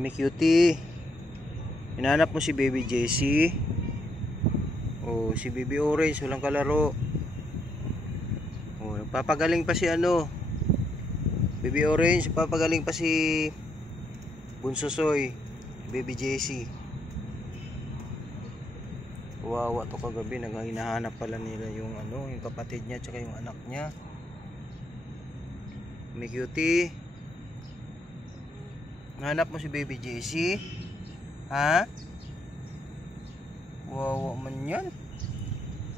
Mami Cutie, hinahanap mo si Baby JC. O si Baby Orange, walang kalaro. O nagpapagaling pa si Baby Orange, nagpapagaling pa si Bunsosoy, Baby JC. Wawa to kagabi, hinahanap pala nila yung yung kapatid niya tsaka yung anak niya. Mami Cutie, hanap mo si Baby JC? Ha? Wawa man yan.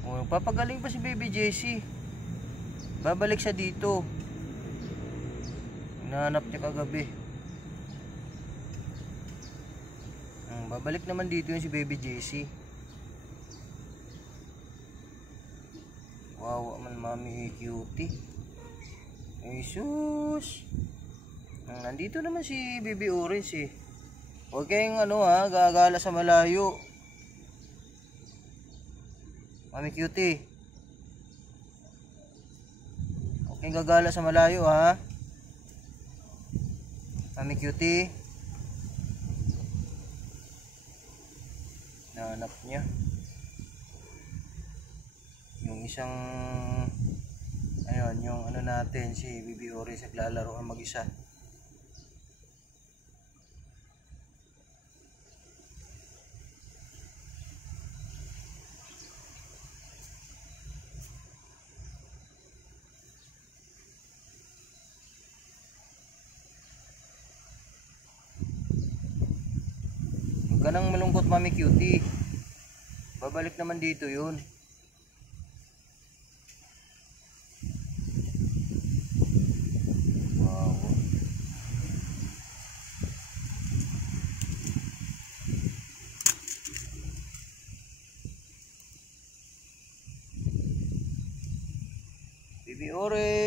O, papagaling pa si Baby JC. Babalik siya dito. Hinahanap niya kagabi. Babalik naman dito yung si Baby JC. Wawa man Mami Cutie. Ay sus. Nandito naman si Baby Orange eh. Huwag kayong gagala sa malayo. Mami Cutie. Huwag kayong gagala sa malayo ha. Mami Cutie. Nahanap niya. Yung isang ayun, yung natin si Baby Orange naglalaro ang mag-isa. Huwag ka nang malungkot Mami Cutie. Babalik naman dito yun. Wow. Baby Orange.